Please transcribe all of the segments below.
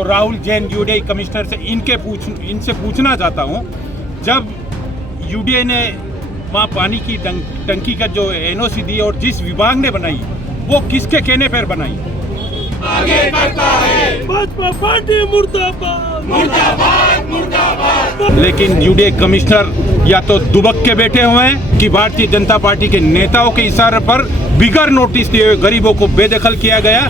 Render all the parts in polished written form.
जो Rahul Jain UDI commissioner से इनसे पूछना चाहता हूँ, जब यूडीआई ने वहाँ पानी की टंकी का जो एनओसी दी और जिस विभाग ने बनाई वो किसके कहने पर बनाई? आगे करता है भाजपा पार्टी मुर्दाबाद मुर्दाबाद मुर्दाबाद। लेकिन यूडीआई कमिश्नर या तो दुबक के बैठे हुए हैं कि भारतीय जनता पार्टी के नेताओं के इशारे पर बिगर नोटिस दिए हुए गरीबों को बेदखल किया गया।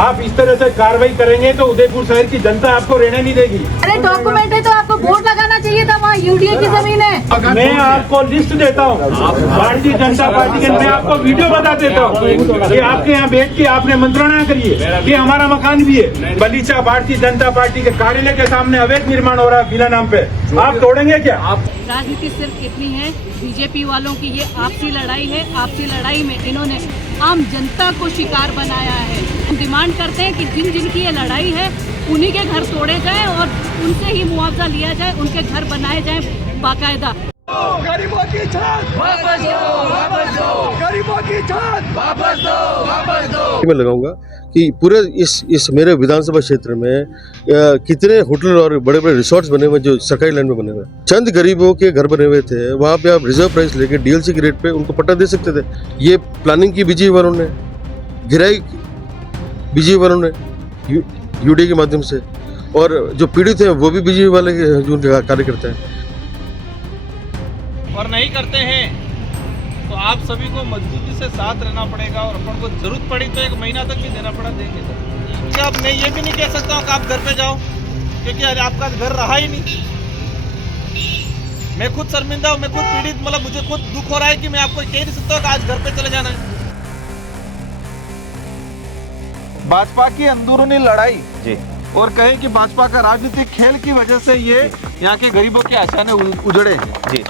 आप इस तरह से कार्रवाई करेंगे तो उदयपुर शहर की जनता आपको रहने नहीं देगी। अरे डॉक्यूमेंट है तो आपको बोर्ड लगाना चाहिए था, वहाँ यूडीए की जमीन है। मैं आपको लिस्ट देता हूँ भारतीय जनता पार्टी के, मैं आपको वीडियो बता देता हूँ कि आपके यहाँ बैठ के आपने मंत्रणा करिए कि हमारा मकान भी है। बलीचा भारतीय जनता पार्टी के कार्यालय के सामने अवैध निर्माण हो रहा है बिना नाम पे, आप तोड़ेंगे क्या? राजनीति सिर्फ इतनी है, बीजेपी वालों की ये आपसी लड़ाई है। आपसी लड़ाई में इन्होंने आम जनता को शिकार बनाया है। हम डिमांड करते हैं कि जिन जिनकी ये लड़ाई है उन्हीं के घर तोड़े जाएं और उनसे ही मुआवजा लिया जाए, उनके घर बनाए जाएं बाकायदा। गरीबों की छत वापस दो, वापस दो, गरीबों की छत वापस दो, वापस दो। मैं लगाऊंगा कि पूरे इस मेरे विधानसभा क्षेत्र में कितने होटल और बड़े बड़े रिसोर्ट्स बने हुए जो सरकारी लैंड में बने हुए, चंद गरीबों के घर बने हुए थे, वहाँ पे आप रिजर्व प्राइस लेके डीएलसी के रेट पे उनको पट्टा दे सकते थे। ये प्लानिंग की बीजेपी वालों ने, गिराई बीजेपी वालों ने यूडीए के माध्यम से, और जो पीड़ित हैं वो भी बीजेपी वाले जो उनके कार्यकर्ता हैं और नहीं करते हैं तो आप सभी को मजबूती से साथ रहना पड़ेगा और अपन को जरूरत पड़ी तो 1 महीना तक भी देना पड़ा देंगे सर। क्या अब मैं ये भी नहीं कह सकता हूँ कि आप घर पे जाओ, क्योंकि आज आपका घर रहा ही नहीं। मैं खुद शर्मिंदा हूँ, मैं खुद पीड़ित, मतलब मुझे खुद दुख हो रहा है कि मैं आपको कह नहीं सकता हूँ कि आज घर पे चले जाना है। भाजपा की अंदरूनी लड़ाई जी, और कहें कि भाजपा का राजनीतिक खेल की वजह से ये यहाँ के गरीबों के आशाएं उजड़े हैं जी।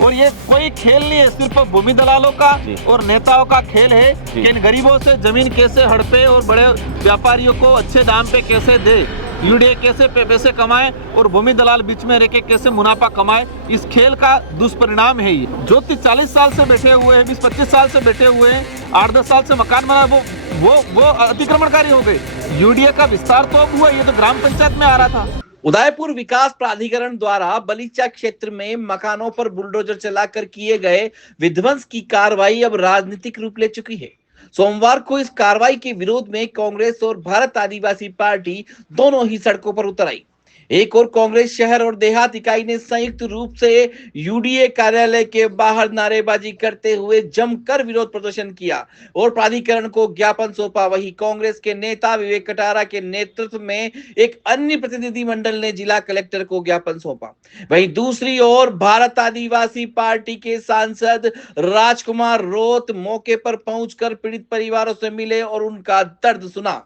और ये कोई खेल नहीं है सिर्फ भूमि दलालों का और नेताओं का खेल है कि इन गरीबों से जमीन कैसे हड़पे और बड़े व्यापारियों को अच्छे दाम पे कैसे दे, यूडीए कैसे पैसे कमाए और भूमि दलाल बीच में रह के कैसे मुनाफा कमाए। इस खेल का दुष्परिणाम है ये। जो 40 साल से बैठे हुए हैं, 20-25 साल से बैठे हुए हैं, 8-10 साल से मकान बना, वो अतिक्रमणकारी हो गए। यूडीए का विस्तार तो अब हुआ, ये तो ग्राम पंचायत में आ रहा था। उदयपुर विकास प्राधिकरण द्वारा बलीचा क्षेत्र में मकानों पर बुलडोजर चलाकर किए गए विध्वंस की कार्रवाई अब राजनीतिक रूप ले चुकी है। सोमवार को इस कार्रवाई के विरोध में कांग्रेस और भारत आदिवासी पार्टी दोनों ही सड़कों पर उतर आई। एक और कांग्रेस शहर और देहात इकाई ने संयुक्त रूप से यूडीए कार्यालय के बाहर नारेबाजी करते हुए जमकर विरोध प्रदर्शन किया और प्राधिकरण को ज्ञापन सौंपा। वहीं कांग्रेस के नेता विवेक कटारा के नेतृत्व में एक अन्य प्रतिनिधिमंडल ने जिला कलेक्टर को ज्ञापन सौंपा। वहीं दूसरी ओर भारत आदिवासी पार्टी के सांसद राजकुमार रोत मौके पर पहुंचकर पीड़ित परिवारों से मिले और उनका दर्द सुना।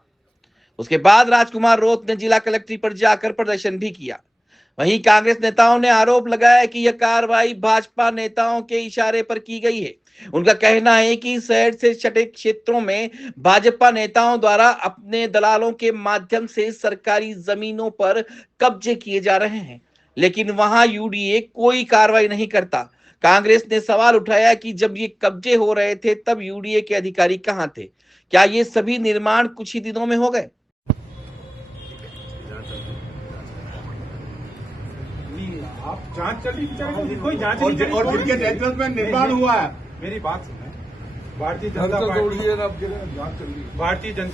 उसके बाद राजकुमार रोत ने जिला कलेक्ट्री पर जाकर प्रदर्शन भी किया। वहीं कांग्रेस नेताओं ने आरोप लगाया कि यह कार्रवाई भाजपा नेताओं के इशारे पर की गई है। उनका कहना है कि शहर से सटे क्षेत्रों में भाजपा नेताओं द्वारा अपने दलालों के माध्यम से सरकारी जमीनों पर कब्जे किए जा रहे हैं, लेकिन वहां यूडीए कोई कार्रवाई नहीं करता। कांग्रेस ने सवाल उठाया कि जब ये कब्जे हो रहे थे तब यूडीए के अधिकारी कहां थे? क्या ये सभी निर्माण कुछ ही दिनों में हो गए? आप जांच चल रही, कोई जांच नहीं चली, और जिनके नेतृत्व में निर्माण हुआ है। मेरी बात सुने, भारतीय जनता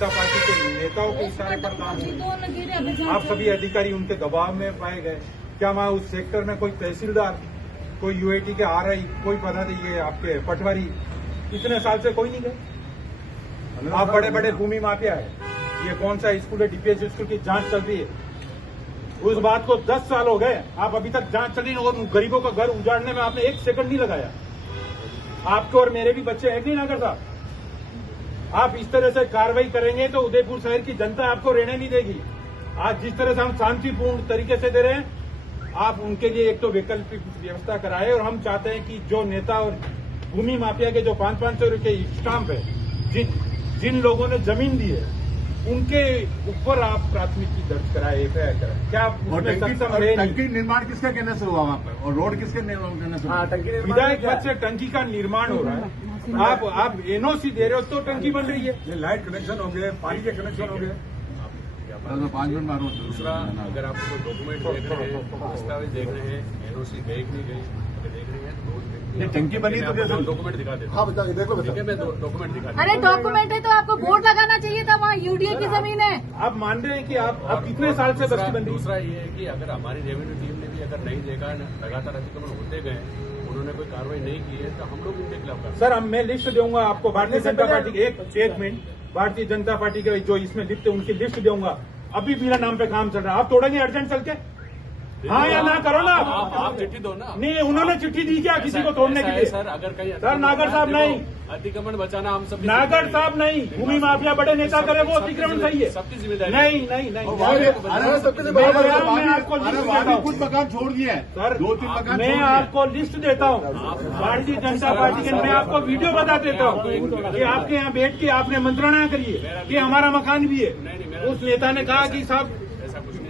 पार्टी के नेताओं के इशारे पर काम हुआ। आप सभी अधिकारी उनके दबाव में पाए गए। क्या वहाँ उस सेक्टर में कोई तहसीलदार, कोई यूएटी के आरआई, कोई पदाधिकारी, ये आपके पटवारी इतने साल से कोई नहीं गए? आप बड़े बड़े भूमि माफिया है। ये कौन सा स्कूल है, डीपीएस स्कूल की जांच चल रही है। उस बात को 10 साल हो गए, आप अभी तक जांच चली और गरीबों का घर उजाड़ने में आपने 1 सेकंड नहीं लगाया। आपके और मेरे भी बच्चे हैं नहीं नागर साहब। आप इस तरह से कार्रवाई करेंगे तो उदयपुर शहर की जनता आपको रहने नहीं देगी। आज जिस तरह से हम शांतिपूर्ण तरीके से दे रहे हैं, आप उनके लिए एक तो वैकल्पिक व्यवस्था कराए। और हम चाहते हैं कि जो नेता और भूमि माफिया के जो 500-500 रुपये स्टाम्प है, जिन लोगों ने जमीन दी है उनके ऊपर आप प्राथमिकी दर्ज कराए, एफआईआर कराए, क्या आप उसमें सक्षम है? टंकी निर्माण किसके कहने से हुआ वहाँ पर, और रोड किसके कहने से हुआ? विधायक पद से टंकी का निर्माण हो रहा है, आप एनओसी दे रहे हो तो टंकी बन रही है। ये लाइट कनेक्शन हो गए, पानी के कनेक्शन हो गए। 5 मिनट मारो। दूसरा, अगर आप कोई डॉक्यूमेंट देख रहे हैं, दस्तावेज देख रहे हैं, एनओसी गई कि नहीं गई, अगर देख रहे हैं तो ये टंकी बनी तो कैसे? डॉक्यूमेंट दिखा देता हूं। हाँ बताइए, देख लो ठीक है, मैं डॉक्यूमेंट दिखा देता अरे डॉक्यूमेंट है तो आपको बोर्ड लगाना चाहिए था, वहाँ यूडीए की जमीन है। आप मान रहे हैं कि आप कितने साल से बस्ती बन रही है? दूसरा ये है कि अगर हमारी रेवेन्यू टीम ने भी अगर नहीं देखा, लगातार अतिक्रमण होते गए, उन्होंने कोई कार्रवाई नहीं की है, तो हम लोग उनके खिलाफ कर। सर, मैं लिस्ट दूंगा आपको भारतीय जनता पार्टी की, एक मिनट, भारतीय जनता पार्टी के जो इसमें लिप्त है उनकी लिस्ट दूंगा। अभी मेरा नाम पे काम चल रहा है, आप तोड़ेंगे अर्जेंट चल के? हाँ या ना करो ना। आप चिट्ठी दो ना। नहीं, उन्होंने चिट्ठी दी क्या किसी को तोड़ने के लिए? सर, अगर कहीं सर, नागर साहब नहीं, अतिक्रमण बचाना हम सब। नागर साहब नहीं, भूमि माफिया बड़े नेता करे वो अतिक्रमण सही है। सबकी जिम्मेदारी। नहीं नहीं नहीं, मैं आपको लिस्ट देता हूँ। कुछ मकान छोड़ दिए हैं सर, 2-3 मकान मैं आपको लिस्ट देता हूँ भारतीय जनता पार्टी के। मैं आपको वीडियो बता देता हूँ कि आपके यहाँ बैठ के आपने मंत्रणा करिए कि हमारा मकान भी है। उस नेता ने कहा कि साहब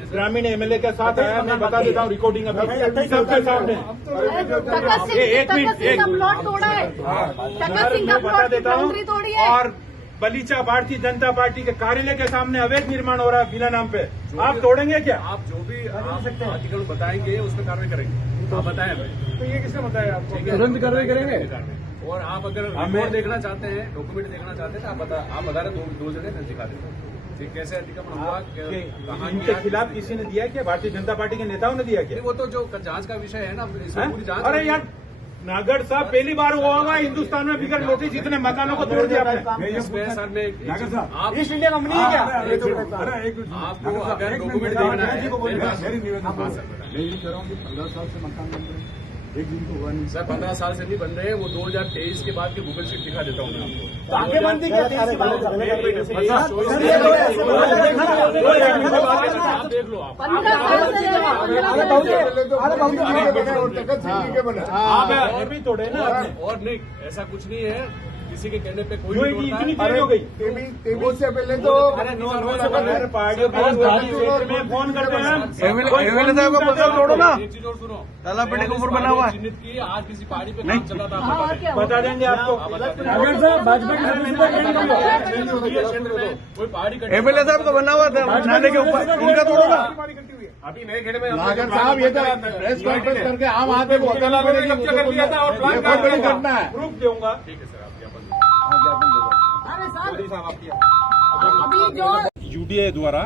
ग्रामीण एमएलए के साथ आया, मैं बता देता हूँ रिकॉर्डिंग अभी सबके सामने। एक मिनट, एक प्लॉट तोड़ा है, टक्कर सिंह का मैं बता प्लॉट की देता हूँ। बाउंड्री तोड़ी है। और बलीचा भारतीय जनता पार्टी के कार्यालय के सामने अवैध निर्माण हो रहा है बिना नाम पे, आप तोड़ेंगे क्या? आप जो भी अतिक्रमण बताएंगे उसमें कार्रवाई करेंगे। आप बताएं हमें। तो ये किसने बताया आपको? तुरंत कार्रवाई करेंगे। और आप अगर रिपोर्ट देखना चाहते हैं, डॉक्यूमेंट देखना चाहते हैं, तो आप बता रहे दो जगह दिखा दें ठीक कैसे अतिक्रमण हुआ, कहाँ इनके खिलाफ किसी ने दिया क्या? भारतीय जनता पार्टी के नेताओं ने दिया क्या? वो तो जो जांच का विषय है ना, इसमें पूरी जांच। अरे यार, नागर साहब पहली बार हुआ होगा हिंदुस्तान में बिगर नोटिस जितने मकानों को तोड़ दिया आपने। इसमें सर में नागर साहब, आप ईस्ट इंडिया कंपनी है क्या? आपको अगर डॉक्यूमेंट देखना है, मेरी निवेदन कर रहा हूँ कि 15 साल से मकान बन रहे हैं, एक दिन तो हुआ नहीं। सर 15 साल से नहीं बन रहे हैं, वो 2023 के बाद की गूगल शीट दिखा देता हूँ मैं आपको। आगे बनती क्या? आप देख लो आप। और भी तोड़े ना आपने। और नहीं, ऐसा कुछ नहीं है, किसी के कहने पे कोई जो नहीं इतनी तोड़ता है। देर हो गई। से पहले तो अरे पहाड़ियों के क्षेत्र में फोन करते हैं हम। तोड़ो ना। एक चीज और सुनो, ताला पेटी को ऊपर बना हुआ है। चिन्हित की आज किसी पहाड़ी पे काम चल रहा था, हाँ, और क्या? बता देंगे आपको। अगर साहब भाजपा कोई पहाड़ी एमएलए साहब का बना हुआ था नाले के ऊपर, उनका तोड़ो ना। अभी नए खेड़े में नागर साहब ये तो प्रेस कॉन्फ्रेंस करके आम आदमी को हौसला मिलेगी, कर लिया था और ये बहुत बड़ी घटना है। प्रूफ दूंगा। ठीक है सर, आप ज्ञापन अरे साहब, अभी जो यूडीए द्वारा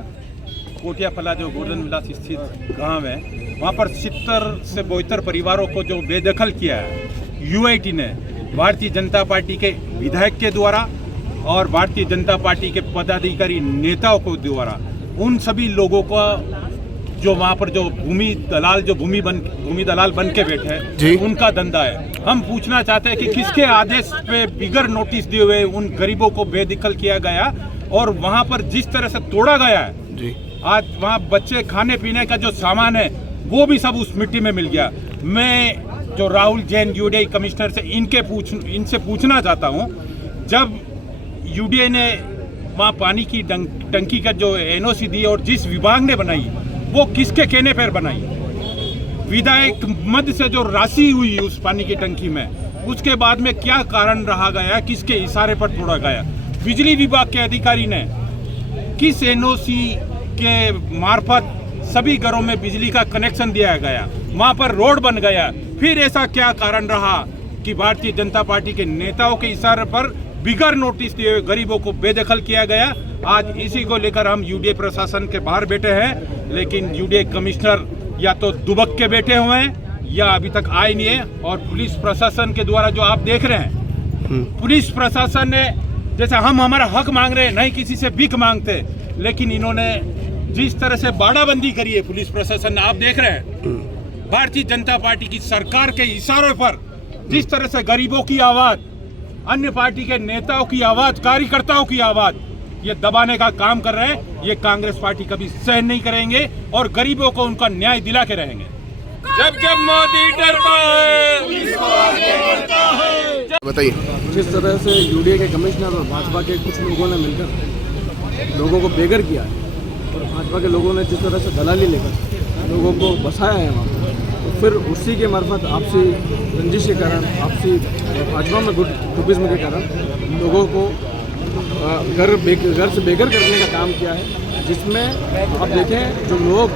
कोटिया फला जो गोल्डन विलास स्थित गांव है, वहां पर 70 से 72 परिवारों को जो बेदखल किया है यूआईटी ने, भारतीय जनता पार्टी के विधायक के द्वारा और भारतीय जनता पार्टी के पदाधिकारी नेताओं को द्वारा, उन सभी लोगों को जो वहाँ पर जो भूमि दलाल बन के बैठे हैं, उनका धंधा है। हम पूछना चाहते हैं कि किसके आदेश पे बिगर नोटिस दिए हुए उन गरीबों को बेदखल किया गया और वहाँ पर जिस तरह से तोड़ा गया है, आज वहाँ बच्चे खाने पीने का जो सामान है वो भी सब उस मिट्टी में मिल गया। मैं जो राहुल जैन यूडीए कमिश्नर से इनसे पूछना चाहता हूँ, जब यूडीए ने वहाँ पानी की टंकी का जो एनओसी दी और जिस विभाग ने बनाई, वो किसके कहने पर बनाई? विधायक मद से जो राशि हुई उस पानी की टंकी में, उसके बाद में क्या कारण रहा गया, किसके इशारे पर तोड़ा गया? बिजली विभाग के अधिकारी ने किस एनओसी के मार्फत सभी घरों में बिजली का कनेक्शन दिया गया, वहां पर रोड बन गया, फिर ऐसा क्या कारण रहा कि भारतीय जनता पार्टी के नेताओं के इशारे पर बिगर नोटिस दिए हुए गरीबों को बेदखल किया गया? आज इसी को लेकर हम यूडीए प्रशासन के बाहर बैठे हैं, लेकिन यूडीए कमिश्नर या तो दुबक के बैठे हुए हैं या अभी तक आए नहीं है। और पुलिस प्रशासन के द्वारा जो आप देख रहे हैं, पुलिस प्रशासन ने जैसे हम हमारा हक मांग रहे हैं, नहीं किसी से भीख मांगते, लेकिन इन्होंने जिस तरह से बाड़ाबंदी करी है पुलिस प्रशासन ने, आप देख रहे हैं भारतीय जनता पार्टी की सरकार के इशारों पर जिस तरह से गरीबों की आवाज, अन्य पार्टी के नेताओं की आवाज, कार्यकर्ताओं की आवाज ये दबाने का काम कर रहे हैं, ये कांग्रेस पार्टी कभी सहन नहीं करेंगे और गरीबों को उनका न्याय दिला के रहेंगे। जब जब मोदी डरता है। बताइए। जिस तरह से यूडीए के कमिश्नर और भाजपा के कुछ लोगों ने मिलकर लोगों को बेघर किया है और भाजपा के लोगों ने जिस तरह से दलाली लेकर लोगों को बसाया है वहाँ पर, तो फिर उसी के मार्फत आपसी रंजिश के कारण, आपसी भाजपा में ग्रुपिज्म के कारण लोगों को घर से बेघर करने का काम किया है, जिसमें आप देखें जो लोग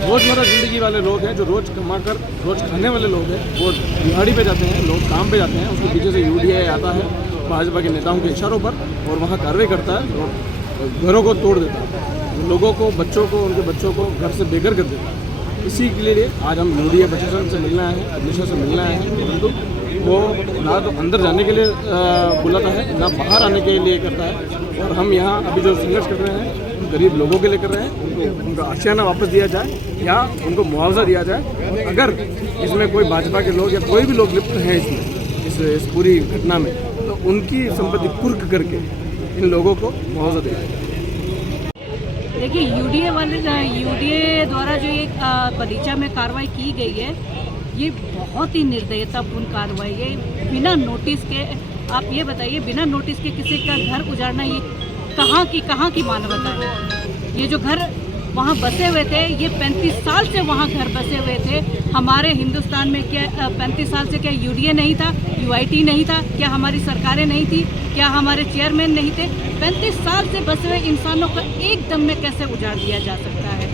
रोज़मर्रा ज़िंदगी वाले लोग हैं, जो रोज़ कमाकर रोज़ खाने वाले लोग हैं, वो दिहाड़ी पे जाते हैं, लोग काम पे जाते हैं, उसके पीछे से UDA आता है भाजपा के नेताओं के इशारों पर और वहाँ कार्रवाई करता है और घरों को तोड़ देता है, लोगों को, बच्चों को, उनके बच्चों को घर से बेघर कर देता है। इसी के लिए आज हम UDA प्रशासन से मिलना है, एडमिनिस्ट्रेशन से मिलना है, परंतु वो ना तो अंदर जाने के लिए बुलाता है, ना बाहर आने के लिए करता है। और हम यहाँ अभी जो संघर्ष कर रहे हैं गरीब लोगों के लिए कर रहे हैं, उनका आशियाना वापस दिया जाए या उनको मुआवजा दिया जाए। और अगर इसमें कोई भाजपा के लोग या कोई भी लोग लिप्त हैं इसमें इस पूरी घटना में, तो उनकी संपत्ति कुर्क करके इन लोगों को मुआवजा दिया जाए। देखिए UDA द्वारा जो ये बगीचा में कार्रवाई की गई है, ये बहुत ही निर्दयतापूर्ण कार्रवाई है। बिना नोटिस के, आप ये बताइए, बिना नोटिस के किसी का घर उजाड़ना, ये कहाँ की मानवता है? ये जो घर वहाँ बसे हुए थे, ये 35 साल से वहाँ घर बसे हुए थे। हमारे हिंदुस्तान में क्या 35 साल से क्या UDA नहीं था, UIT नहीं था, क्या हमारी सरकारें नहीं थी, क्या हमारे चेयरमैन नहीं थे? 35 साल से बसे हुए इंसानों को एक दम में कैसे उजाड़ दिया जा सकता है?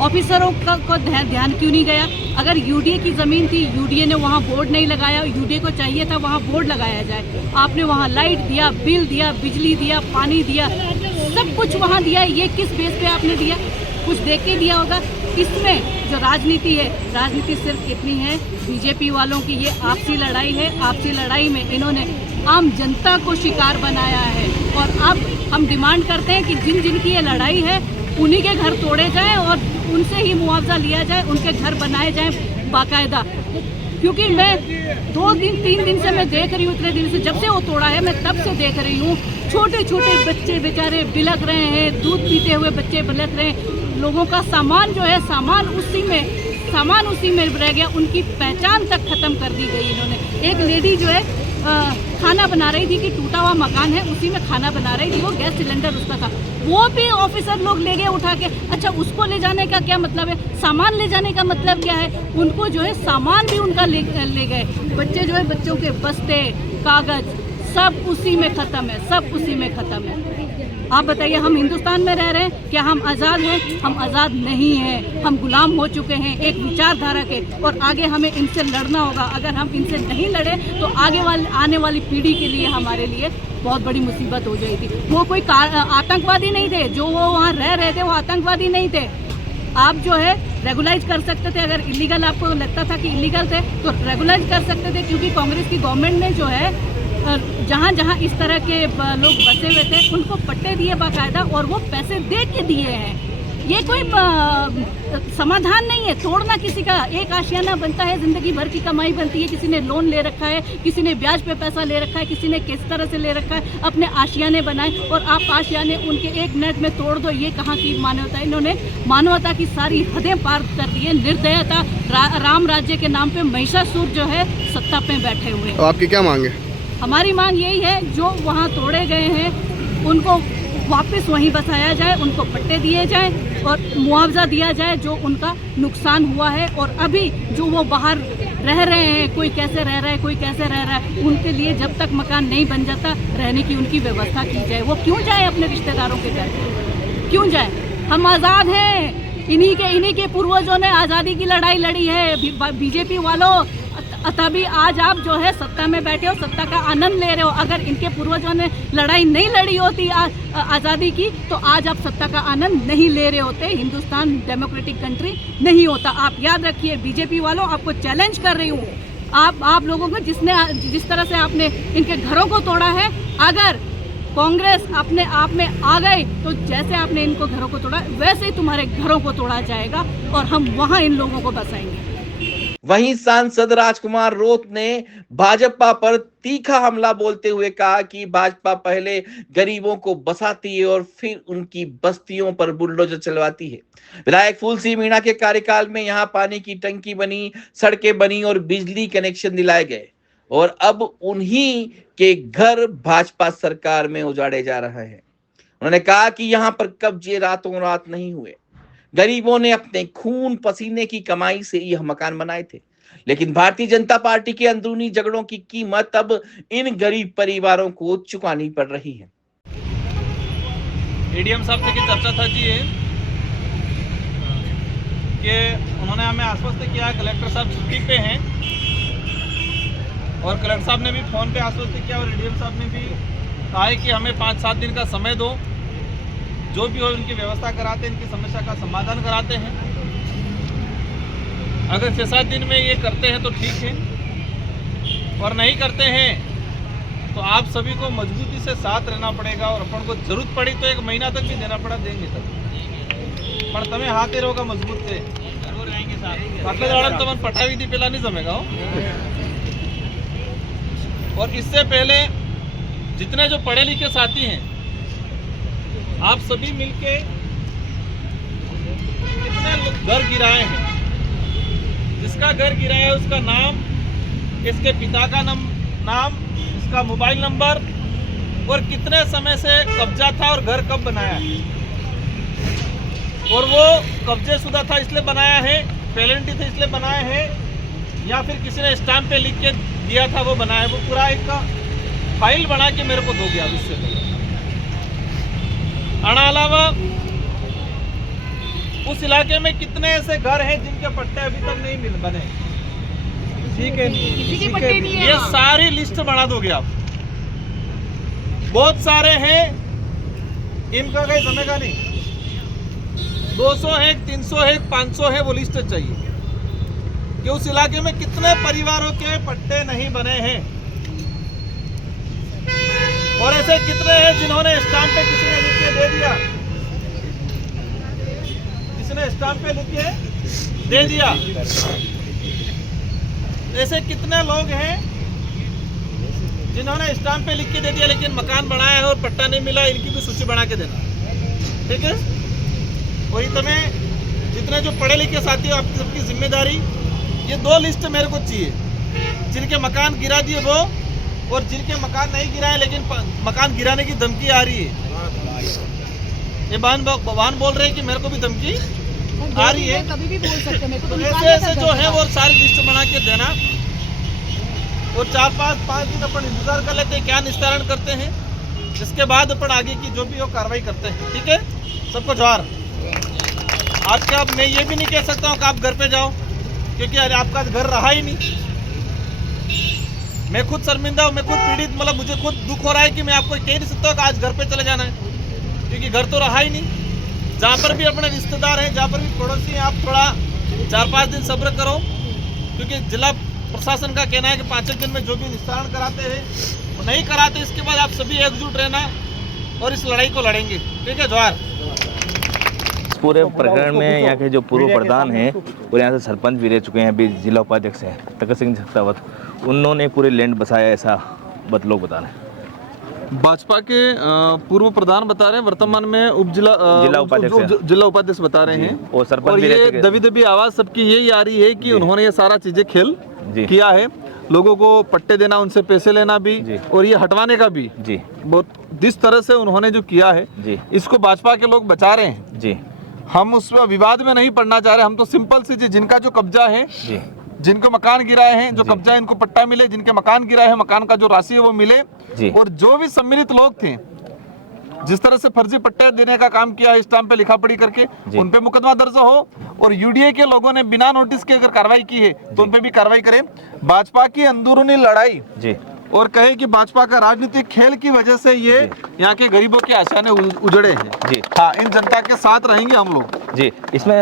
ऑफिसरों को ध्यान क्यों नहीं गया? अगर UDA की ज़मीन थी, UDA ने वहाँ बोर्ड नहीं लगाया, UDA को चाहिए था वहाँ बोर्ड लगाया जाए। आपने वहाँ लाइट दिया, बिल दिया, बिजली दिया, पानी दिया, सब कुछ वहाँ दिया। ये किस बेस पे आपने दिया? कुछ देख के दिया होगा। इसमें जो राजनीति है, राजनीति सिर्फ इतनी है, BJP वालों की ये आपसी लड़ाई है। आपसी लड़ाई में इन्होंने आम जनता को शिकार बनाया है। और अब हम डिमांड करते हैं कि जिन की ये लड़ाई है, उन्हीं के घर तोड़े जाएं और उनसे ही मुआवजा लिया जाए, उनके घर बनाए जाएं बाकायदा। क्योंकि मैं 2-3 दिन से मैं देख रही हूँ, इतने दिन से जब से वो तोड़ा है मैं तब से देख रही हूँ, छोटे छोटे बच्चे बेचारे बिलख रहे हैं, दूध पीते हुए बच्चे बिलख रहे हैं। लोगों का सामान जो है, सामान उसी में रह गया। उनकी पहचान तक खत्म कर दी गई इन्होंने। एक लेडी जो है खाना बना रही थी, कि टूटा हुआ मकान है उसी में खाना बना रही थी, वो गैस सिलेंडर उसका था, वो भी ऑफिसर लोग ले गए उठा के। अच्छा, उसको ले जाने का क्या मतलब है? सामान ले जाने का मतलब क्या है? उनको जो है सामान भी उनका ले गए। बच्चे जो है, बच्चों के बस्ते, कागज सब उसी में ख़त्म है, सब उसी में ख़त्म है। आप बताइए, हम हिंदुस्तान में रह रहे हैं, क्या हम आज़ाद हैं? हम आज़ाद नहीं हैं, हम गुलाम हो चुके हैं एक विचारधारा के। और आगे हमें इनसे लड़ना होगा। अगर हम इनसे नहीं लड़े तो आने वाली पीढ़ी के लिए, हमारे लिए बहुत बड़ी मुसीबत हो जाएगी। वो कोई आतंकवादी नहीं थे, जो वो वहाँ रह रहे थे वो आतंकवादी नहीं थे। आप जो है रेगुलाइज कर सकते थे, अगर इलीगल आपको लगता था कि इलीगल थे तो रेगुलाइज कर सकते थे। क्योंकि कांग्रेस की गवर्नमेंट ने जो है जहाँ जहाँ इस तरह के लोग बसे हुए थे उनको पट्टे दिए बाकायदा, और वो पैसे दे के दिए हैं। ये कोई समाधान नहीं है तोड़ना किसी का। एक आशियाना बनता है, जिंदगी भर की कमाई बनती है। किसी ने लोन ले रखा है, किसी ने ब्याज पे पैसा ले रखा है, किसी ने किस तरह से ले रखा है, अपने आशियाने बनाए, और आप आशियाने उनके एक मिनट में तोड़ दो। ये कहाँ की मानवता है? इन्होंने मानवता की सारी हदें पार कर दी है। निर्दयता, राम राज्य के नाम पे महिषासुर जो है सत्ता पे बैठे हुए। तो आपकी क्या मांग है? हमारी मांग यही है, जो वहाँ तोड़े गए हैं उनको वापस वहीं बसाया जाए, उनको पट्टे दिए जाएं और मुआवजा दिया जाए जो उनका नुकसान हुआ है। और अभी जो वो बाहर रह रहे हैं, कोई कैसे रह रहा है, कोई कैसे रह रहा है, उनके लिए जब तक मकान नहीं बन जाता, रहने की उनकी व्यवस्था की जाए। वो क्यों जाए अपने रिश्तेदारों के घर, क्यों जाए? हम आज़ाद हैं। इन्हीं के पूर्वजों ने आज़ादी की लड़ाई लड़ी है। BJP वालों, तभी आज आप जो है सत्ता में बैठे हो, सत्ता का आनंद ले रहे हो। अगर इनके पूर्वजों ने लड़ाई नहीं लड़ी होती आज़ादी की, तो आज आप सत्ता का आनंद नहीं ले रहे होते। हिंदुस्तान डेमोक्रेटिक कंट्री नहीं होता। आप याद रखिए, BJP वालों, आपको चैलेंज कर रही हूँ। आप लोगों को जिस तरह से आपने इनके घरों को तोड़ा है, अगर कांग्रेस अपने आप में आ गई तो जैसे आपने इनको घरों को तोड़ा, वैसे ही तुम्हारे घरों को तोड़ा जाएगा और हम वहां इन लोगों को बसाएंगे। वहीं सांसद राजकुमार रोत ने भाजपा पर तीखा हमला बोलते हुए कहा कि भाजपा पहले गरीबों को बसाती है और फिर उनकी बस्तियों पर बुलडोजर चलवाती है। विधायक फूल सिंह मीणा के कार्यकाल में यहां पानी की टंकी बनी, सड़कें बनी और बिजली कनेक्शन दिलाए गए, और अब उन्हीं के घर भाजपा सरकार में उजाड़े जा रहे हैं। उन्होंने कहा कि यहां पर कब्जे रातों रात नहीं हुए, गरीबों ने अपने खून पसीने की कमाई से यह मकान बनाए थे, लेकिन भारतीय जनता पार्टी के अंदरूनी झगड़ों की कीमत अब इन गरीब परिवारों को चुकानी पड़ रही है। एडीएम साहब से की चर्चा था जी ये कि उन्होंने हमें आश्वस्त किया, कलेक्टर साहब छुट्टी पे हैं और कलेक्टर साहब ने भी फ़ोन पे आश्वस्त किया और एडीएम साहब ने भी कहा है कि हमें 5-7 दिन का समय दो, जो भी हो इनकी व्यवस्था कराते हैं, इनकी समस्या का समाधान कराते हैं। अगर 6-7 दिन में ये करते हैं तो ठीक है, और नहीं करते हैं तो आप सभी को मजबूती से साथ रहना पड़ेगा और अपन को जरूरत पड़ी तो 1 महीना तक भी देना पड़ा देंगे तक, पर तमें हाथ रोगा मजबूत से तमन पटावी दी पेला नहीं जमेगा हो। और इससे पहले जितने जो पढ़े लिखे साथी हैं, आप सभी मिलके कितने घर गिराए हैं, जिसका घर गिराया है उसका नाम, इसके पिता का नाम, इसका मोबाइल नंबर और कितने समय से कब्जा था और घर कब बनाया है, और वो कब्जे शुदा था इसलिए बनाया है, पेलेंटी थे इसलिए बनाया है, या फिर किसी ने स्टाम्प पे लिख के दिया था वो बनाया है, वो पूरा एक फाइल बना के मेरे को दोगे आप इससे पहले। अलावा उस इलाके में कितने ऐसे घर हैं जिनके पट्टे अभी तक नहीं बने, ठीक है, ये सारी लिस्ट बना दोगे आप। बहुत सारे हैं, इनका कहीं जमेगा नहीं, 200 है, 300 है, 500 है, वो लिस्ट चाहिए कि उस इलाके में कितने परिवारों के पट्टे नहीं बने हैं, और ऐसे कितने हैं जिन्होंने स्टाम्प पे किसी ने लिख के दे दिया, किसी ने स्टाम्प पे लिख के दे दिया। ऐसे कितने लोग हैं जिन्होंने स्टाम्प पे लिख के दे दिया लेकिन मकान बनाया है और पट्टा नहीं मिला, इनकी भी सूची बना के देना, ठीक है। वही तुम्हें जितने जो पढ़े लिखे साथी हो, आपकी सबकी जिम्मेदारी, ये 2 लिस्ट मेरे को चाहिए, जिनके मकान गिरा दिए वो, और जिनके मकान नहीं गिराए लेकिन मकान गिराने की धमकी आ रही है। ये बहन बोल रहे हैं कि मेरे को भी धमकी आ रही है, कभी भी बोल सकते हैं, तो ऐसे जो है वो सारी लिस्ट बना के देना, और 4-5 दिन अपन इंतजार कर लेते हैं क्या निस्तारण करते हैं, इसके बाद अपन आगे की जो भी हो कार्रवाई करते हैं, ठीक है। सबको जोहार। आज के अब मैं ये भी नहीं कह सकता हूँ कि आप घर पे जाओ, क्योंकि अरे आपका घर रहा ही नहीं। मैं खुद शर्मिंदा हूँ, मैं खुद पीड़ित, मतलब मुझे खुद दुख हो रहा है कि मैं आपको कह नहीं सकता हूँ कि आज घर पे चले जाना है, क्योंकि घर तो रहा ही नहीं। जहाँ पर भी अपने रिश्तेदार हैं, जहाँ पर भी पड़ोसी हैं, आप थोड़ा 4-5 दिन सब्र करो, क्योंकि जिला प्रशासन का कहना है कि 5 दिन में जो भी निस्तारण कराते हैं वो नहीं कराते, इसके बाद आप सभी एकजुट रहना और इस लड़ाई को लड़ेंगे, ठीक है। जोहार। पूरे प्रकरण में यहाँ के जो पूर्व प्रधान हैं और यहाँ से सरपंच भी रह चुके हैं, अभी जिला उपाध्यक्ष हैं तकर सिंह सख्तावत, उन्होंने पूरे लैंड बसाया, ऐसा लोग बता रहे हैं। भाजपा के पूर्व प्रधान बता रहे हैं, वर्तमान में जिला उपाध्यक्ष बता रहे हैं, और सरपंच और ये दबी आवाज सबकी यही आ रही है कि उन्होंने ये सारा चीजें खेल किया है, लोगों को पट्टे देना, उनसे पैसे लेना भी और ये हटवाने का भी जी, बहुत जिस तरह से उन्होंने जो किया है जी, इसको भाजपा के लोग बचा रहे हैं जी। हम उस विवाद में नहीं पड़ना चाह रहे, हम तो सिंपल सी जिनका जो कब्जा है जी, जिनको मकान गिराए हैं, जो कब्जा है, इनको पट्टा मिले, जिनके मकान गिराए हैं मकान का जो राशि है वो मिले, और जो भी सम्मिलित लोग थे जिस तरह से फर्जी पट्टे देने का काम किया है स्टाम्प पे लिखा पड़ी करके, उन पे मुकदमा दर्ज हो, और यूडीए के लोगों ने बिना नोटिस के अगर कार्रवाई की है तो उन पे भी कार्रवाई करें। भाजपा की अंदरूनी लड़ाई जी, और कहे कि भाजपा का राजनीतिक खेल की वजह से ये यहाँ के गरीबों के आशाएं उजड़े हैं जी। हाँ, इन जनता के साथ रहेंगे हम लोग जी। इसमें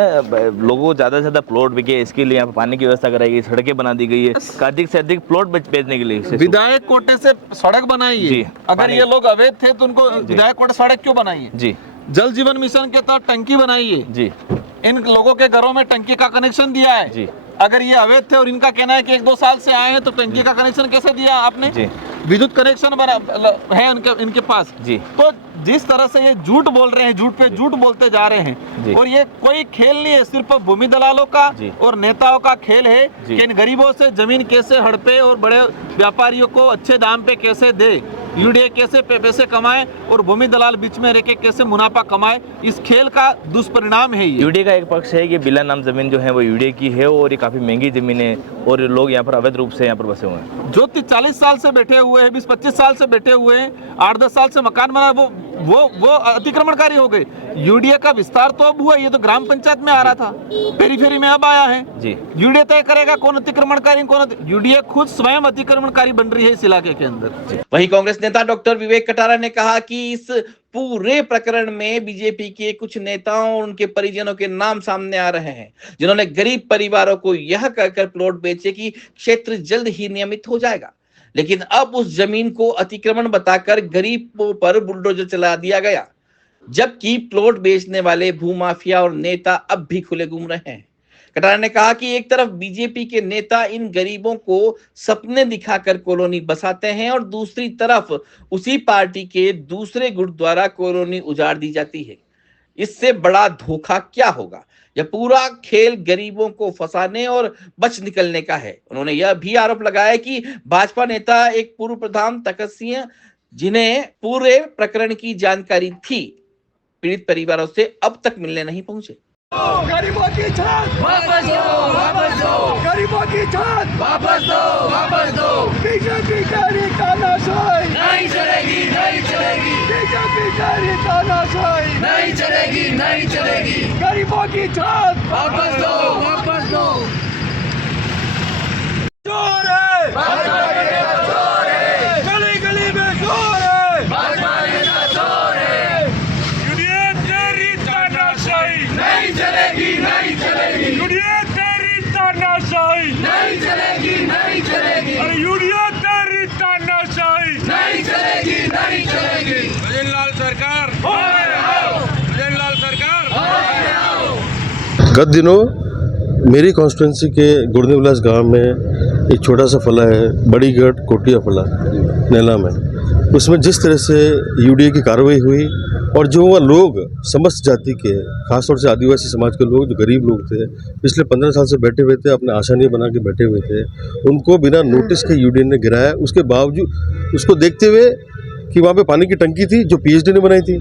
लोगों को ज्यादा से ज्यादा प्लॉट बिके, इसके लिए यहाँ पे पानी की व्यवस्था कराई गई, सड़कें बना दी गई है, अधिक से अधिक प्लॉट बेचने के लिए विधायक कोटे से सड़क बनाई है। अगर ये लोग अवैध थे तो उनको विधायक कोटे सड़क क्यों बनाई है जी। जल जीवन मिशन के तहत टंकी बनाई है जी, इन लोगों के घरों में टंकी का कनेक्शन दिया है जी। अगर ये अवैध थे और इनका कहना है कि 1-2 साल से आए हैं तो टंकी का कनेक्शन कैसे दिया आपने जी? विद्युत कनेक्शन है इनके पास जी। तो जिस तरह से ये झूठ बोल रहे हैं, झूठ पे झूठ बोलते जा रहे हैं, और ये कोई खेल नहीं है, सिर्फ भूमि दलालों का और नेताओं का खेल है कि इन गरीबों से जमीन कैसे हड़पे और बड़े व्यापारियों को अच्छे दाम पे कैसे दे। यूडीए कैसे पैसे कमाए और भूमि दलाल बीच में रह के कैसे मुनाफा कमाए, इस खेल का दुष्परिणाम है ये। यूडीए का एक पक्ष है कि बिला नाम जमीन जो है वो यूडीए की है और ये काफ़ी महंगी ज़मीन है और लोग यहाँ पर अवैध रूप से यहाँ पर बसे हुए हैं। जो 40 साल से बैठे हुए हैं, 20-25 साल से बैठे हुए हैं, 8-10 साल से मकान बना, वो अतिक्रमणकारी हो गए। यूडीए का विस्तार तो अब हुआ, ये तो ग्राम पंचायत में आ रहा था, पेरीफेरी में अब आया है जी। यूडीए तय करेगा कौन अतिक्रमणकारी यूडीए खुद स्वयं अतिक्रमणकारी बन रही है इस इलाके के अंदर। वहीं कांग्रेस नेता डॉक्टर विवेक कटारा ने कहा कि इस पूरे प्रकरण में बीजेपी के कुछ नेताओं और उनके परिजनों के नाम सामने आ रहे हैं, जिन्होंने गरीब परिवारों को यह कहकर प्लॉट बेचे कि क्षेत्र जल्द ही नियमित हो जाएगा, लेकिन अब उस जमीन को अतिक्रमण बताकर गरीबों पर बुलडोजर चला दिया गया, जबकि प्लॉट बेचने वाले भूमाफिया और नेता अब भी खुले घूम रहे हैं। कटारा ने कहा कि एक तरफ बीजेपी के नेता इन गरीबों को सपने दिखाकर कॉलोनी बसाते हैं और दूसरी तरफ उसी पार्टी के दूसरे गुट द्वारा कॉलोनी उजाड़ दी जाती है। इससे बड़ा धोखा क्या होगा? यह पूरा खेल गरीबों को फंसाने और बच निकलने का है। उन्होंने यह भी आरोप लगाया कि भाजपा नेता एक पूर्व प्रधान तखत सिंह, जिन्हें पूरे प्रकरण की जानकारी थी, पीड़ित परिवारों से अब तक मिलने नहीं पहुंचे। गरीबों की छात वापस दो, वापस दो। गरीबों की छात वापस दो, वापस दो। बीजेपी तेरी तानाशाही नहीं चलेगी, नहीं चलेगी। बीजेपी तेरी तानाशाही नहीं चलेगी, नहीं चलेगी। गरीबों की छात वापस दो, वापस दो। चोर है भाजपा के नेता, चोर है गली गली में, चोर है भाजपा के नेता, चोर है। यूडीए तेरी तानाशाही नहीं चलेगी, नहीं चलेगी। यूडीए तेरी तानाशाही नहीं चलेगी, नहीं चलेगी। अरे यूडीए तेरी तानाशाही नहीं चलेगी, नहीं चलेगी। भजनलाल सरकार होए रहो, भजनलाल सरकार होए रहो। गत दिनों मेरी कॉन्स्टिट्यूंसी के गुरनेविलास गांव में एक छोटा सा फला है, बड़ीगढ़ कोटिया फला नैला में, उसमें जिस तरह से यूडीए की कार्रवाई हुई और जो वह लोग समस्त जाति के, खासतौर से आदिवासी समाज के लोग, जो गरीब लोग थे, पिछले 15 साल से बैठे हुए थे, अपने आसानी बना के बैठे हुए थे, उनको बिना नोटिस के यूडीए ने गिराया। उसके बावजूद उसको देखते हुए कि वहाँ पे पानी की टंकी थी जो पीएचडी ने बनाई थी,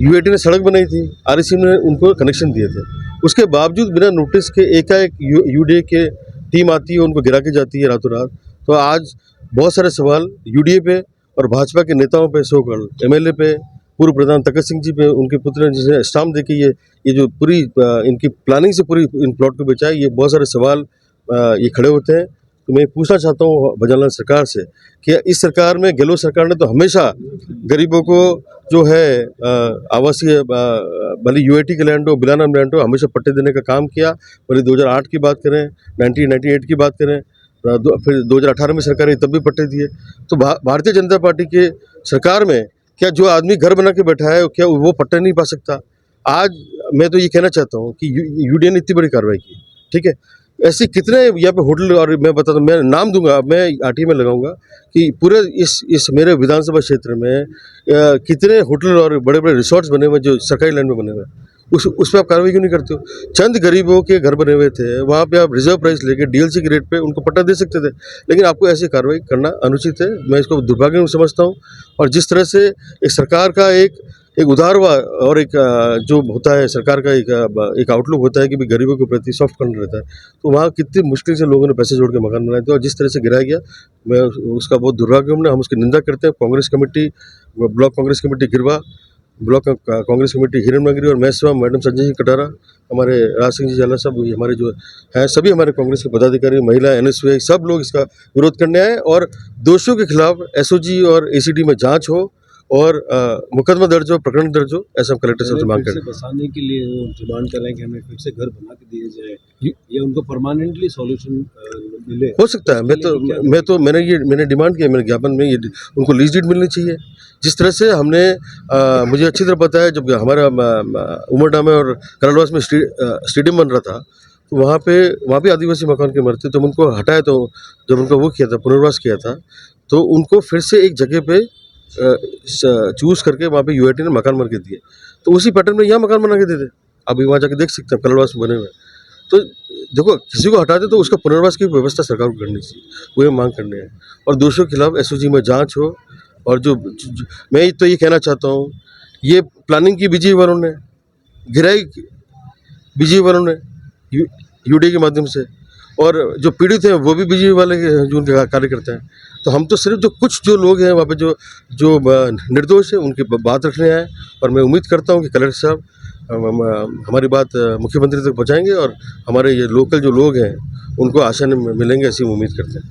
यूएटी ने सड़क बनाई थी, आरईसी ने उनको कनेक्शन दिए थे, उसके बावजूद बिना नोटिस के एकाएक यूडीए के टीम आती है, उनको गिरा के जाती है रातों रात। तो आज बहुत सारे सवाल यूडीए पे और भाजपा के नेताओं पे, सोकल एमएलए पे, पूर्व प्रधान तखत सिंह जी पे, उनके पुत्र ने जिसे स्टाम्प देके ये जो पूरी इनकी प्लानिंग से पूरी इन प्लॉट को बेचा है, ये बहुत सारे सवाल ये खड़े होते हैं। तो मैं पूछना चाहता हूँ भजनलाल सरकार से कि इस सरकार में, गहलोत सरकार ने तो हमेशा गरीबों को जो है आवासीय भले यूएटी के लैंड हो, बिलानाम लैंड हो, हमेशा पट्टे देने का काम किया। भले 2008 की बात करें, 1998 की बात करें, फिर 2018 में सरकार ने तब भी पट्टे दिए। तो भारतीय जनता पार्टी के सरकार में क्या जो आदमी घर बना के बैठा है, क्या वो पट्टे नहीं पा सकता? आज मैं तो ये कहना चाहता हूँ कि यूडीए ने इतनी बड़ी कार्रवाई की, ठीक है, ऐसे कितने यहाँ पे होटल, और मैं बताता हूँ, मैं नाम दूंगा, मैं आरटी में लगाऊंगा कि पूरे इस मेरे विधानसभा क्षेत्र में कितने होटल और बड़े बड़े रिसोर्ट्स बने हुए जो सरकारी लैंड में बने हुए हैं, उस पर आप कार्रवाई क्यों नहीं करते हो? चंद गरीबों के घर बने हुए थे, वहाँ पे आप रिजर्व प्राइस लेके डीएलसी के रेट पे उनको पट्टा दे सकते थे, लेकिन आपको ऐसी कार्रवाई करना अनुचित है। मैं इसको दुर्भाग्य समझता हूँ। और जिस तरह से एक सरकार का एक उदारवा और एक जो होता है सरकार का एक आउटलुक होता है कि भाई गरीबों के प्रति सॉफ्ट कॉर्नर रहता है, तो वहाँ कितनी मुश्किल से लोगों ने पैसे जोड़ के मकान बनाए थे और जिस तरह से गिराया गया, मैं उसका बहुत दुर्भाग्य, हम उसकी निंदा करते हैं। Congress committee, block Congress committee गिरवा, ब्लॉक कांग्रेस कमेटी हिरणनगरी और मैसवा, मैडम संजय जी कटारा, हमारे राज सिंह जी झाला साहब, हमारे जो हैं सभी हमारे कांग्रेस के पदाधिकारी, महिला, एनएसयूआई, सब लोग इसका विरोध करने आए और दोषियों के खिलाफ एसओजी और एसीडी में जांच हो और मुकदमा दर्ज हो, प्रकरण दर्ज हो, ऐसा हम कलेक्टर साहब से मांग करें। बसाने के लिए वो डिमांड कर रहे हैं कि हमें फिर से घर बना के दिए जाए या उनको परमानेंटली सॉल्यूशन मिले। हो सकता है, मैंने डिमांड किया, मेरे ज्ञापन में, ये उनको लीज डीड मिलनी चाहिए। जिस तरह से हमने मुझे अच्छी तरह पता है, जब हमारा उमरडा में और करलवास में स्टेडियम बन रहा था, तो वहाँ पे आदिवासी मकान के मरते, तो उनको हटाया, तो जब उनका वो किया था, पुनर्वास किया था, तो उनको फिर से एक जगह पे चूज करके वहाँ पे यूआईटी ने मकान बना के दिए। तो उसी पैटर्न में यहाँ मकान बना के देते, अभी वहाँ जाके देख सकते हैं करलवास में बने हुए। तो देखो, किसी को हटाते तो उसका पुनर्वास की व्यवस्था सरकार को करनी चाहिए, वो मांग करने हैं। और दोषियों के खिलाफ एसओजी में जांच हो, और मैं तो ये कहना चाहता हूँ, ये प्लानिंग की बीजेपी वालों ने, गिराई बीजेपी वालों ने यूडी के माध्यम से, और जो पीड़ित हैं वो भी बीजेपी वाले जो उनके कार्यकर्ता हैं। तो हम तो सिर्फ जो कुछ जो लोग हैं वहाँ पे जो निर्दोष है उनकी बात रखने आए, और मैं उम्मीद करता हूँ कि कलेक्टर साहब हमारी बात मुख्यमंत्री तक पहुँचाएंगे और हमारे ये लोकल जो लोग हैं उनको आसान मिलेंगे, ऐसी उम्मीद करते हैं।